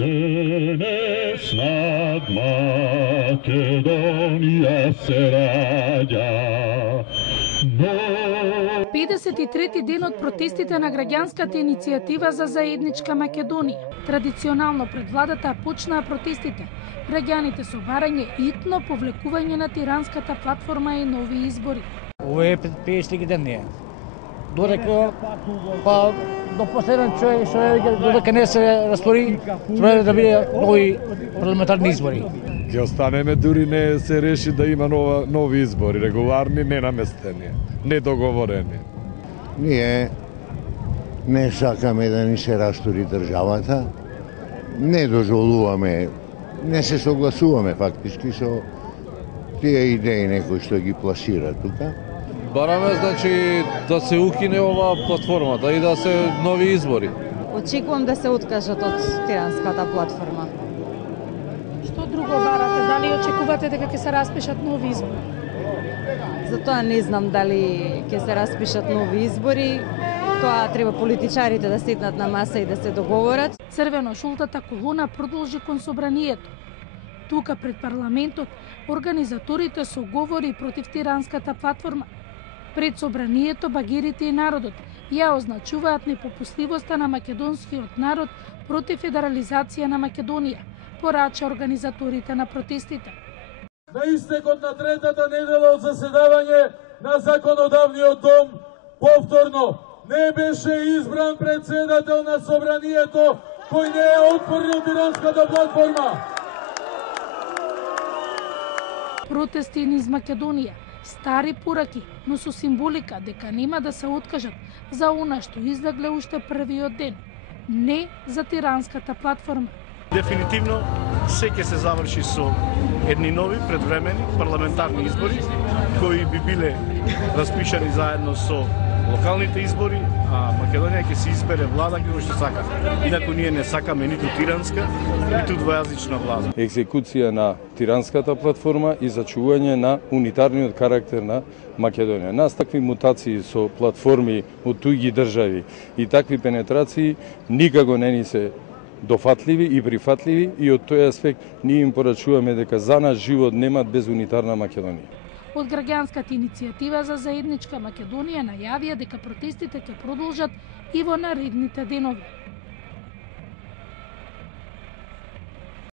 Денес над Македонија се раѓа 53-ти ден од протестите на граѓанската иницијатива за заедничка Македонија. Традиционално пред владата почнаа протестите. Граѓаните со барање итно повлекување на тиранската платформа и нови избори. Ова е 50 ден не е. Додека до последен човек додека не се раствори, треба да биде нови парламентарни избори. Ќе останеме дури не се реши да има нови избори, регуларни, ненаместени, недоговорени. Ние не сакаме да ни се растури државата, не дозволуваме, не се согласуваме фактички со тие идеи некои што ги пласира тука. Бараме, значи, да се укине ова платформата и да се нови избори. Очекувам да се откажат од тиранската платформа. Што друго барате? Дали очекувате дека ќе се распишат нови избори? Затоа не знам дали ќе се распишат нови избори. Тоа треба политичарите да седнат на маса и да се договорат. Црвено-жолтата колона продолжи кон собранието. Тука пред парламентот организаторите се оговори против тиранската платформа. Пред собранието багирите и народот ја означуваат непопустливоста на македонскиот народ против федерализација на Македонија, порача организаторите на протестите. На истекот на третата недела од заседавање на Законодавниот дом, повторно не беше избран председател на собранието кој не е отфрлил тиранската платформа. Протести низ Македонија, стари пораки, но со символика дека нема да се откажат за она што издагле уште првиот ден, не за тиранската платформа. Дефинитивно се ќе се заврши со едни нови предвремени парламентарни избори кои би биле распишани заедно со локалните избори, а Македонија ќе се избере влада која што сака. Инаку ние не сакаме ниту тиранска, ниту двојазична влада. Екзекуција на тиранската платформа и зачување на унитарниот карактер на Македонија. Нас такви мутации со платформи од туѓи држави и такви пенетрации никако не ни се дофатливи и прифатливи и од тој аспект ние им порачуваме дека за наш живот немат без унитарна Македонија. Од граѓанската иницијатива за заедничка Македонија најавија дека протестите ќе продолжат и во наредните денови.